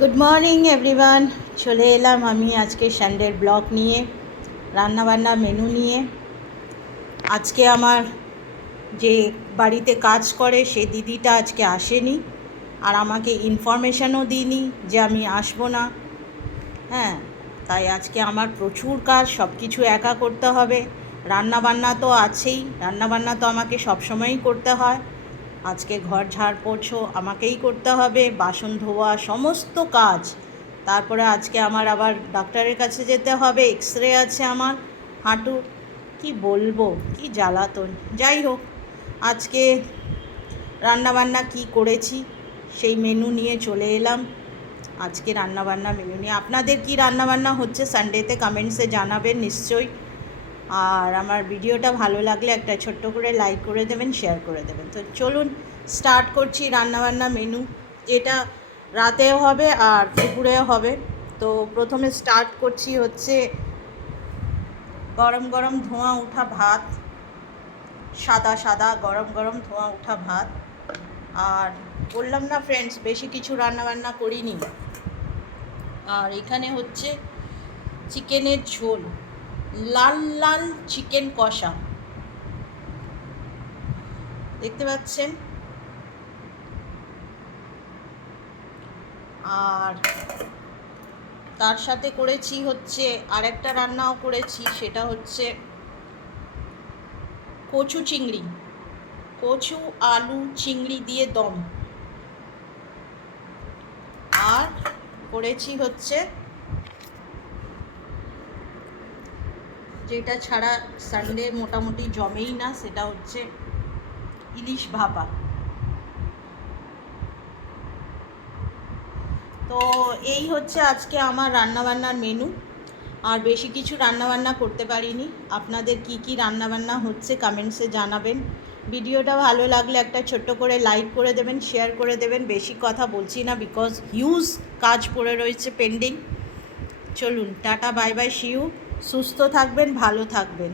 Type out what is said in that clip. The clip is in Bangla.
Good morning everyone. চলে এলাম আমি আজকে সানডের ব্লগ নিয়ে, রান্নাবান্না মেনু নিয়ে। আজকে আমার যে বাড়িতে কাজ করে সে দিদিটা আজকে আসেনি, আর আমাকে ইনফরমেশনও দিইনি যে আমি আসবো না। হ্যাঁ, তাই আজকে আমার প্রচুর কাজ, সব কিছু একা করতে হবে। রান্নাবান্না তো আছেই, রান্নাবান্না তো আমাকে সবসময়ই করতে হয়। আজকে ঘর ঝাড় পোছো আমাকেই করতে হবে, বাসন ধোয়া, সমস্ত কাজ। তারপরে আজকে আমার আবার ডাক্তারের কাছে যেতে হবে, এক্স রে আছে আমার হাঁটুর। কি বলবো, কি জ্বালাতন। যাই হোক, আজকে রান্নাবান্না কি করেছি সেই মেনু নিয়ে চলে এলাম। আজকে রান্নাবান্না মেনু নিয়ে আপনাদের কি রান্নাবান্না হচ্ছে সানডেতে কমেন্টসে জানাবেন নিশ্চয়ই। আর আমার ভিডিওটা ভালো লাগলে একটা ছোট্ট করে লাইক করে দেবেন, শেয়ার করে দেবেন। তো চলুন স্টার্ট করছি রান্নাবান্না মেনু, যেটা রাতেও হবে আর দুপুরেও হবে। তো প্রথমে স্টার্ট করছি হচ্ছে গরম গরম ধোঁয়া ওঠা ভাত, সাদা সাদা গরম গরম ধোঁয়া ওঠা ভাত। আর বললাম না ফ্রেন্ডস, বেশি কিছু রান্নাবান্না করিনি। আর এখানে হচ্ছে চিকেনের ঝোল, লাল লাল চিকেন কষা, দেখতে পাচ্ছেন। আর তার সাথে করেছি হচ্ছে আরেকটা রান্নাও করেছি, সেটা হচ্ছে কচু চিংড়ি, কচু আলু চিংড়ি দিয়ে দম। আর করেছি হচ্ছে যেটা ছাড়া সানডে মোটামুটি জমেই না, সেটা হচ্ছে ইলিশ ভাপা। তো এই হচ্ছে আজকে আমার রান্নাবান্নার মেনু। আর বেশি কিছু রান্নাবান্না করতে পারিনি। আপনাদের কি কি রান্নাবান্না হচ্ছে কমেন্টসে জানাবেন। ভিডিওটা ভালো লাগলে একটা ছোট্ট করে লাইক করে দেবেন, শেয়ার করে দেবেন। বেশি কথা বলছি না, বিকজ হিউজ কাজ পড়ে রয়েছে পেন্ডিং। চলুন, টাটা, বাই বাই, সিউ। সুস্থ থাকবেন, ভালো থাকবেন।